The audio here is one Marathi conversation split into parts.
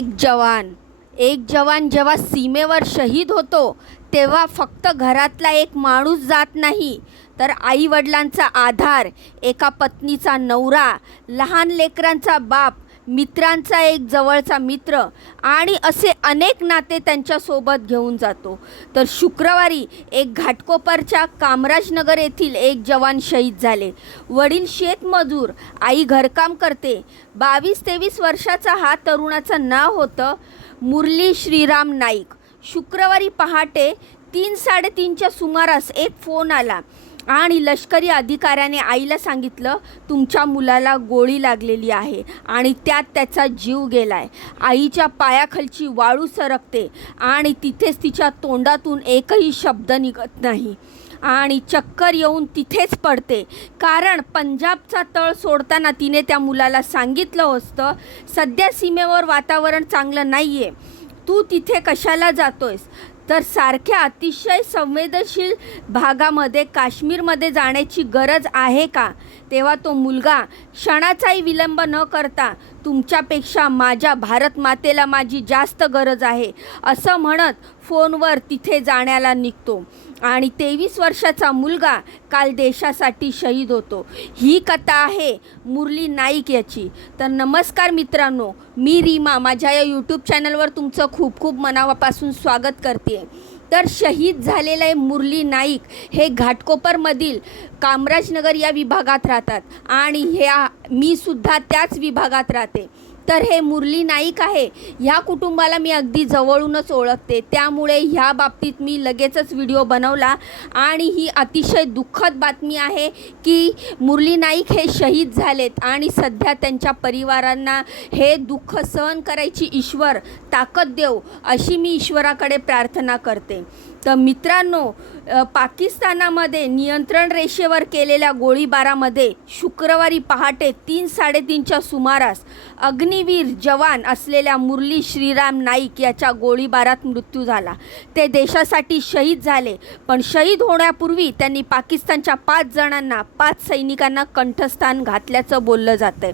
एक जवान. एक जवान जेव्हा सीमेवर शहीद होतो तेव्हा फक्त घरातला एक माणूस जात नाही. तर आईवडिलांचा आधार एका पत्नीचा नवरा लहान लेकरांचा बाप मित्रांचा एक जवळचा मित्र आणि असे अनेक नाते त्यांच्यासोबत घेऊन जातो. तर शुक्रवारी एक घाटकोपरच्या कामराजनगर येथील एक जवान शहीद झाले. वडील शेतमजूर आई घरकाम करते. बावीस तेवीस वर्षाचा हा तरुणाचं नाव होतं मुरली श्रीराम नाईक. शुक्रवारी पहाटे तीन साडेतीनच्या सुमारास एक फोन आला. आणि लष्करी अधिकाऱ्याने आईला सांगितलं तुमच्या मुलाला गोळी लागलेली आहे आणि त्यात त्याचा जीव गेलाय. आईच्या पायाखालची वाळू सरकते आणि तिथेच तिच्या तोंडातून एकही शब्द निघत नाही. आणि चक्कर येऊन तिथेच पडते. कारण पंजाबचा तळ सोडताना तिने त्या मुलाला सांगितलं असतं सध्या सीमेवर वातावरण चांगलं नाही आहे तू तिथे कशाला जातोयस? तर सारख्या अतिशय संवेदनशील भागामध्ये काश्मीरमध्ये जाण्याची गरज आहे का? तेव्हा तो मुलगा क्षणाचाही विलंब न करता तुमच्यापेक्षा माझ्या भारत मातेला माझी जास्त गरज आहे असं म्हणत फोनवर तिथे जाण्याला निघतो. आणि तेवीस वर्षाचा मुलगा काल देशासाठी शहीद होतो. ही कथा आहे मुरली नाईक याची. तर नमस्कार मित्रांनो मी रीमा. माझ्या या यूट्यूब चॅनलवर तुमचं खूप खूप मनापासून स्वागत करते. तर शहीद झालेले मुरली नाईक हे घाटकोपरमधील कामराजनगर या विभागात राहतात. आणि ह्या मी सुद्धा त्याच विभागात राहते. तर हे मुरली नाईक आहे. ह्या कुटुंबाला मी अगदी जवळूनच ओळखते. त्यामुळे ह्या बाबतीत मी लगेचच व्हिडिओ बनवला आणि ही अतिशय दुःखद बातमी आहे की मुरली नाईक हे शहीद झालेत आणि सध्या त्यांच्या परिवारांना हे दुःख सहन करायची ईश्वर ताकद देव अशी मी ईश्वराकडे प्रार्थना करते. तर मित्रांनो पाकिस्तानामध्ये नियंत्रण रेषेवर केलेल्या गोळीबारामध्ये शुक्रवारी पहाटे तीन साडेतीनच्या सुमारास अग्निवीर जवान असलेल्या मुरली श्रीराम नाईक याच्या गोळीबारात मृत्यू झाला. ते देशासाठी शहीद झाले पण शहीद होण्यापूर्वी त्यांनी पाकिस्तानच्या पाच जणांना पाच सैनिकांना कंठस्थान घातल्याचं बोललं जातं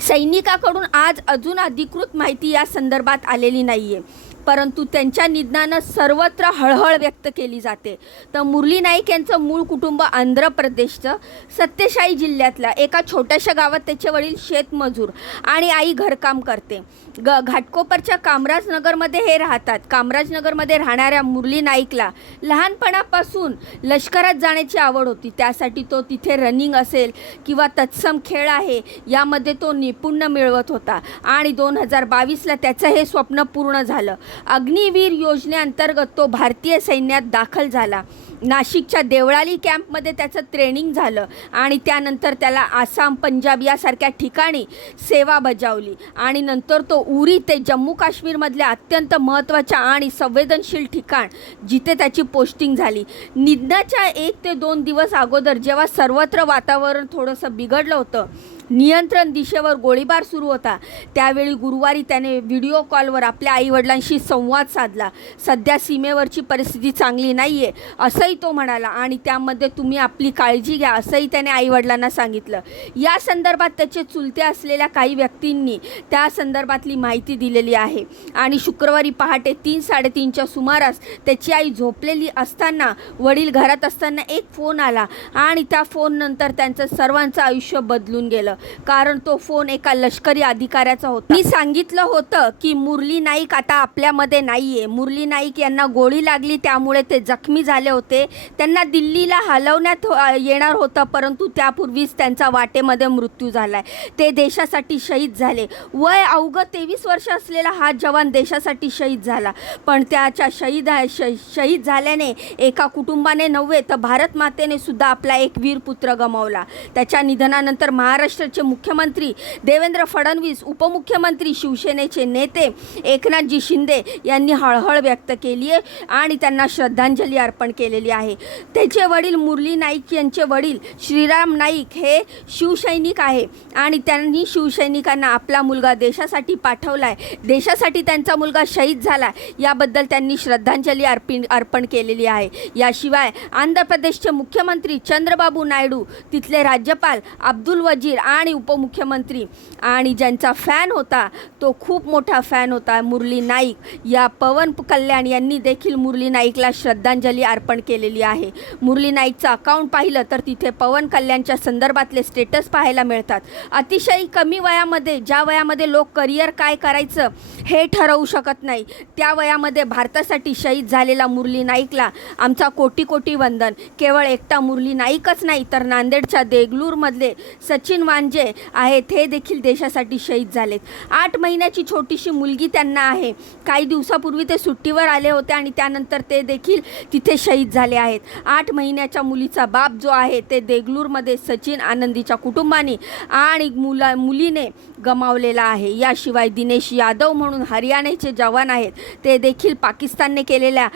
सैनिकाकडून आज अजून अधिकृत माहिती या संदर्भात आलेली नाही आहे परंतु त्यांच्या निधनानं सर्वत्र हळहळ व्यक्त केली जाते. तर मुरली नाईक यांचं मूळ कुटुंब आंध्र प्रदेशचं सत्यशाही जिल्ह्यातल्या एका छोट्याशा गावात त्याचे वडील शेतमजूर आणि आई घरकाम करते. ग घाटकोपरच्या कामराजनगरमध्ये हे राहतात. कामराजनगरमध्ये राहणाऱ्या मुरली नाईकला लहानपणापासून लष्करात जाण्याची आवड होती. त्यासाठी तो तिथे रनिंग असेल किंवा तत्सम खेळ आहे यामध्ये तो निपुण्य मिळवत होता आणि दोन हजार बावीसला त्याचं हे स्वप्न पूर्ण झालं. अग्निवीर योजनेअंतर्गत तो भारतीय सैन्यात दाखल झाला. नाशिकच्या देवळाली कॅम्पमध्ये त्याचं ट्रेनिंग झालं आणि त्यानंतर त्याला आसाम पंजाब यासारख्या ठिकाणी सेवा बजावली. आणि नंतर तो उरी ते जम्मू काश्मीरमधल्या अत्यंत महत्त्वाच्या आणि संवेदनशील ठिकाण जिथे त्याची पोस्टिंग झाली. निधनाच्या एक ते दोन दिवस अगोदर जेव्हा सर्वत्र वातावरण थोडंसं बिघडलं होतं नियंत्रण दिशेवर गोळीबार सुरू होता. त्यावेळी गुरुवारी त्याने व्हिडिओ कॉलवर आपल्या आईवडिलांशी संवाद साधला. सध्या सीमेवरची परिस्थिती चांगली नाही आहे असंही तो म्हणाला. आणि त्यामध्ये तुम्ही आपली काळजी घ्या असंही त्याने आईवडिलांना सांगितलं. या संदर्भात त्याचे चुलते असलेल्या काही व्यक्तींनी त्या संदर्भातली माहिती दिलेली आहे. आणि शुक्रवारी पहाटे तीन साडेतीनच्या सुमारास त्याची आई झोपलेली असताना वडील घरात असताना एक फोन आला. आणि त्या फोननंतर त्यांचं सर्वांचं आयुष्य बदलून गेलं. कारण तो फोन एका लष्करी अधिकाऱ्याचा होता. मी सांगितलं होतं की मुरली नाईक आता आपल्यामध्ये नाही आहे मुरली नाईक यांना गोळी लागली त्यामुळे ते जखमी झाले होते. त्यांना दिल्लीला हलवण्यात येणार होतं परंतु त्यापूर्वीच त्यांचा वाटेमध्ये मृत्यू झाला आहे ते देशासाठी शहीद झाले. वय अवघं तेवीस वर्ष असलेला हा जवान देशासाठी शहीद झाला. पण त्याच्या शहीद श शहीद झाल्याने एका कुटुंबाने नव्हे तर भारत मातेने सुद्धा आपला एक वीर पुत्र गमावला. त्याच्या निधनानंतर महाराष्ट्र महाराष्ट्राचे मुख्यमंत्री देवेंद्र फडणवीस उपमुख्यमंत्री शिवसेनेचे नेते एकनाथजी शिंदे यांनी हळहळ व्यक्त केली आहे आणि त्यांना श्रद्धांजली अर्पण केलेली आहे. त्याचे वडील मुरली नाईक यांचे वडील श्रीराम नाईक हे शिवसैनिक आहे आणि त्यांनी शिवसैनिकांना आपला मुलगा देशासाठी पाठवला आहे देशासाठी त्यांचा मुलगा शहीद झाला याबद्दल त्यांनी श्रद्धांजली अर्पिण अर्पण केलेली आहे. याशिवाय आंध्र प्रदेशचे मुख्यमंत्री चंद्रबाबू नायडू तिथले राज्यपाल अब्दुल वजीर आणि उपमुख्यमंत्री आणि ज्यांचा फॅन होता तो खूप मोठा फॅन होता मुरली नाईक. या पवन कल्याण यांनी देखील मुरली नाईकला श्रद्धांजली अर्पण केलेली आहे. मुरली नाईकचं अकाउंट पाहिलं तर तिथे पवन कल्याणच्या संदर्भातले स्टेटस पाहायला मिळतात. अतिशय कमी वयामध्ये ज्या वयामध्ये लोक करिअर काय करायचं हे ठरवू शकत नाही त्या वयामध्ये भारतासाठी शहीद झालेला मुरली नाईकला आमचा कोटी कोटी वंदन. केवळ एकटा मुरली नाईकच नाही तर नांदेडच्या देगलूरमधले सचिन वान जे आहेत हे देखील देशासाठी शहीद झालेत. आठ महिन्याची छोटीशी मुलगी त्यांना आहे. काही दिवसापूर्वी ते सुट्टीवर आले होते आणि त्यानंतर ते देखील तिथे शहीद झाले आहेत. आठ महिन्याच्या मुलीचा बाप जो आहे ते देगलूरमध्ये सचिन आनंदीच्या कुटुंबाने आणि मुला मुलीने गमावलेला आहे. याशिवाय दिनेश यादव म्हणून हरियाणाचे जवान आहेत. ते देखील पाकिस्तानने केलेल्या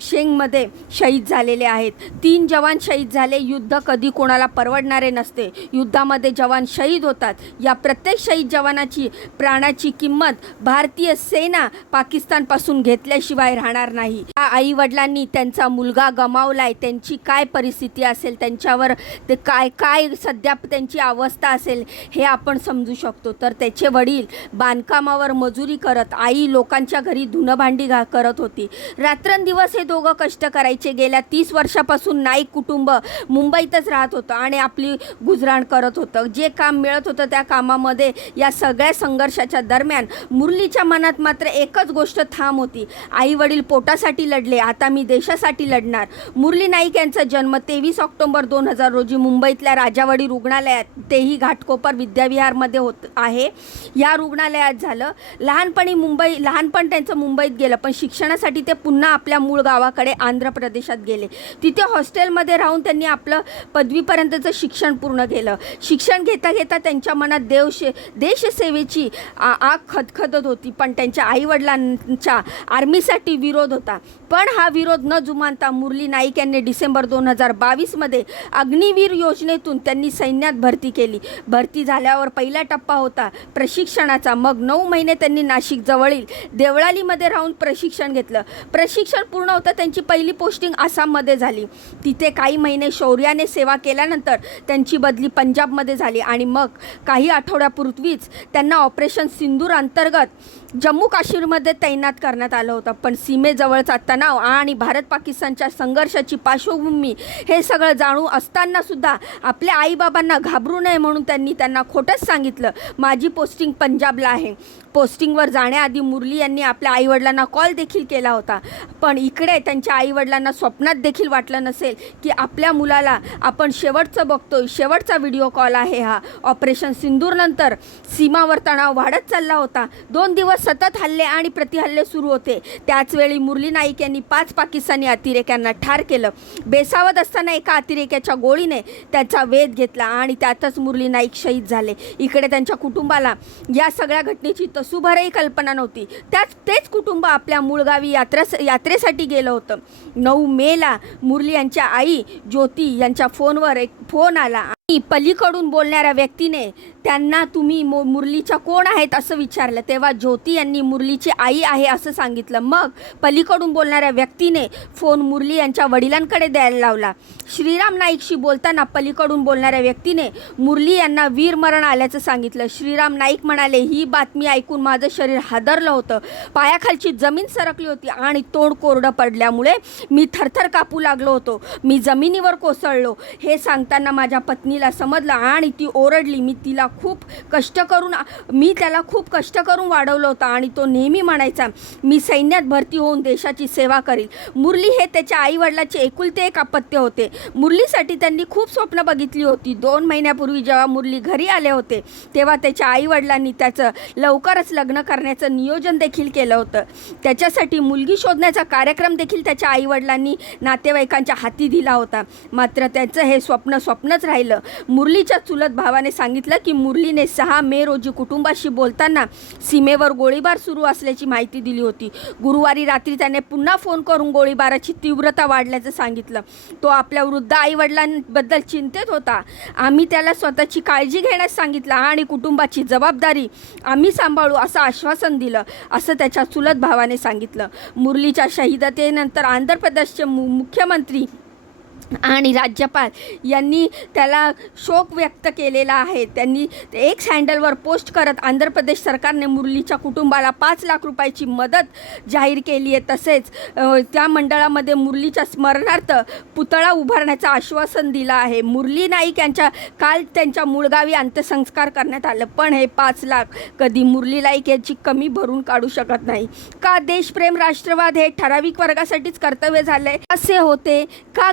शेंगमध्ये शहीद झालेले आहेत. तीन जवान शहीद झाले. युद्ध कधी कोणाला परवडणारे नसते. युद्धामध्ये जवान शहीद होतात. या प्रत्येक शहीद जवानाची प्राणाची किंमत भारतीय सेना पाकिस्तानपासून घेतल्याशिवाय राहणार नाही. या आई वडिलांनी त्यांचा मुलगा गमावलाय. त्यांची काय परिस्थिती असेल त्यांच्यावर ते काय काय सध्या त्यांची अवस्था असेल हे आपण समजू शकतो. तर त्याचे वडील बांधकामावर मजुरी करत आई लोकांच्या घरी धुणंभांडी घा करत होती. रात्रंदिवस हे दोघं कष्ट करायचे. गेल्या तीस वर्षापासून नाईक कुटुंब मुंबईतच राहत होतं आणि आपली गुजराण करत होतं. जे काम मिळत होतं त्या कामामध्ये या सगळ्या संघर्षाच्या दरम्यान मुरलीच्या मनात मात्र एकच गोष्ट ठाम होती. आई वडील पोटासाठी लढले आता मी देशासाठी लढणार. मुरली नाईक यांचा जन्म तेवीस ऑक्टोबर दोन हजार रोजी मुंबईतल्या राजावाडी रुग्णालयात तेही घाटकोपर विद्याविहारमध्ये होत आहे. या रुग्णालयात झालं. लहानपणी मुंबई लहानपण त्यांचं मुंबईत गेलं पण शिक्षणासाठी ते पुन्हा आपल्या मूळ गावाकडे आंध्र प्रदेशात गेले. तिथे हॉस्टेलमध्ये राहून त्यांनी आपलं पदवीपर्यंतचं शिक्षण पूर्ण केलं. शिक्षण घेता घेता त्यांच्या मनात देवशे देशसेवेची आ- आग खदखदत होती. पण त्यांच्या आईवडिलांच्या आर्मीसाठी विरोध होता. पण हा विरोध न जुमानता मुरली नाईक यांनी डिसेंबर दोन हजार बावीसमध्ये अग्निवीर योजनेतून त्यांनी सैन्यात भरती केली. भरती झाल्यावर पहिला टप्पा होता प्रशिक्षणाचा. मग नऊ महिने त्यांनी नाशिकजवळील देवळालीमध्ये राहून प्रशिक्षण घेतलं. प्रशिक्षण पूर्ण होतं त्यांची पहिली पोस्टिंग आसाममध्ये झाली. तिथे काही महिने शौर्याने सेवा केल्यानंतर त्यांची बदली पंजाबमध्ये झाली आणि मग काही आठवड्यापूर्वीच त्यांना ऑपरेशन सिंदूर अंतर्गत जम्मू काश्मीरमध्ये तैनात करण्यात आलं होतं. पण सीमेजवळचा तणाव आणि भारत पाकिस्तानच्या संघर्षाची पार्श्वभूमी हे सगळं जाणू असताना सुद्धा आपल्या आईबाबांना घाबरू नये म्हणून त्यांनी त्यांना खोटंच सांगितलं. माझी पोस्टिंग पंजाबला आहे. पोस्टिंगवर जाण्याआधी मुरली यांनी आपल्या आईवडिलांना कॉल देखील केला होता. पण इकडे त्यांच्या आईवडिलांना स्वप्नात देखील वाटलं नसेल की आपल्या मुलाला आपण शेवटचं बघतोय. शेवटचा व्हिडिओ कॉल आहे हा. ऑपरेशन सिंदूरनंतर सीमावर तणाव वाढत चालला होता. दोन दिवस सतत हल्ले आणि प्रतिहल्ले सुरू होते. त्याचवेळी मुरली नाईक यांनी पाच पाकिस्तानी अतिरेक्यांना ठार केलं. बेसावत असताना एका अतिरेक्याच्या गोळीने त्याचा वेध घेतला आणि त्यातच मुरली नाईक शहीद झाले. इकडे त्यांच्या कुटुंबाला या सगळ्या घटनेची तसूभरही कल्पना नव्हती. त्याच तेच कुटुंब आपल्या मूळ गावी यात्रा यात्रेसाठी गेलं होतं. नऊ मेला मुरली यांच्या आई ज्योती यांच्या फोनवर एक फोन आला. पलीकडून बोलणाऱ्या व्यक्तीने त्यांना तुम्ही मो मुरलीच्या कोण आहेत असं विचारलं. तेव्हा ज्योती यांनी मुरलीची आई आहे असं सांगितलं. मग पलीकडून बोलणाऱ्या व्यक्तीने फोन मुरली यांच्या वडिलांकडे द्यायला लावला. श्रीराम नाईकशी बोलताना पलीकडून बोलणाऱ्या व्यक्तीने मुरली यांना वीरमरण आल्याचं सांगितलं. श्रीराम नाईक म्हणाले ही बातमी ऐकून माझं शरीर हादरलं होतं. पायाखालची जमीन सरकली होती आणि तोंड कोरडं पडल्यामुळे मी थरथर कापू लागलो होतो. मी जमिनीवर कोसळलो. हे सांगताना माझ्या पत्नीला समजलं आणि ती ओरडली. मी तिला खूप कष्ट करून मी त्याला खूप कष्ट करून वाढवलं होतं आणि तो नेहमी म्हणायचा मी सैन्यात भरती होऊन देशाची सेवा करील. मुरली हे त्याच्या आईवडिलाचे एकुलते एक अपत्य होते. मुरलीसाठी त्यांनी खूप स्वप्न बघितली होती. दोन महिन्यापूर्वी जेव्हा मुरली घरी आले होते तेव्हा त्याच्या आईवडिलांनी त्याचं लवकरच लग्न करण्याचं नियोजन देखील केलं होतं. त्याच्यासाठी मुलगी शोधण्याचा कार्यक्रम देखील त्याच्या आईवडिलांनी नातेवाईकांच्या हाती दिला होता. मात्र त्याचं हे स्वप्न स्वप्नच राहिलं. मुरलीच्या चुलत भावाने सांगितलं की मुरलीने सहा मे रोजी कुटुंबाशी बोलताना सीमेवर गोळीबार सुरू असल्याची माहिती दिली होती. गुरुवारी रात्री त्याने पुन्हा फोन करून गोळीबाराची तीव्रता वाढल्याचं सांगितलं. तो आपल्या वृद्ध आईवडिलांबद्दल चिंतेत होता. आम्ही त्याला स्वतःची काळजी घेण्यास सांगितलं आणि कुटुंबाची जबाबदारी आम्ही सांभाळू असं आश्वासन दिलं असं त्याच्या चुलत भावाने सांगितलं. मुरलीच्या शहीदतेनंतर आंध्र प्रदेशचे मु मुख्यमंत्री आणि राज्यपाल यांनी त्याला शोक व्यक्त केलेला आहे. त्यांनी एक सँडलवर पोस्ट करत आंध्र प्रदेश सरकारने मुरलीच्या कुटुंबाला पाच लाख रुपयाची मदत जाहीर केली आहे तसेच त्या मंडळामध्ये मुरलीच्या स्मरणार्थ पुतळा उभारण्याचं आश्वासन दिलं आहे. मुरली नाईक यांच्या काल त्यांच्या मूळगावी अंत्यसंस्कार करण्यात आलं. पण हे पाच लाख कधी मुरली नाईक यांची कमी भरून काढू शकत नाही. का देशप्रेम राष्ट्रवाद हे ठराविक वर्गासाठीच कर्तव्य झालंय? असे होते. का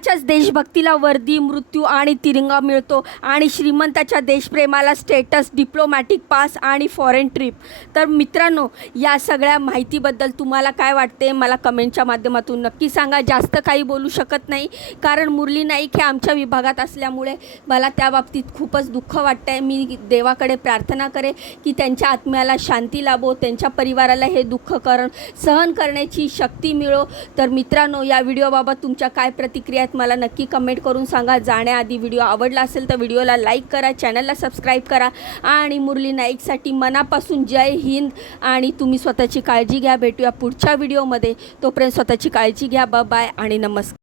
गरिबाच्याच देशभक्तीला वर्दी मृत्यू आणि तिरंगा मिळतो आणि श्रीमंताच्या देशप्रेमाला स्टेटस डिप्लोमॅटिक पास आणि फॉरेन ट्रिप तर मित्रांनो या सगळ्या माहितीबद्दल तुम्हाला काय वाटते मला कमेंटच्या माध्यमातून नक्की सांगा. जास्त काही बोलू शकत नाही कारण मुरली नाईक हे आमच्या विभागात असल्यामुळे मला त्या बाबतीत खूपच दुःख वाटतं आहे मी देवाकडे प्रार्थना करे की त्यांच्या आत्म्याला शांती लाभो त्यांच्या परिवाराला हे दुःख करण सहन करण्याची शक्ती मिळो. तर मित्रांनो या व्हिडिओबाबत तुमच्या काय प्रतिक्रिया आहेत मला नक्की कमेंट करून सांगा. जाण्याआधी व्हिडिओ आवडला असेल तर व्हिडिओला लाईक करा चॅनलला सबस्क्राईब करा. आणि मुरली नाईकसाठी मनापासून जय हिंद. आणि तुम्ही स्वतःची काळजी घ्या. भेटूया पुढच्या व्हिडिओमध्ये तोपर्यंत स्वतःची काळजी घ्या. बाय आणि नमस्कार.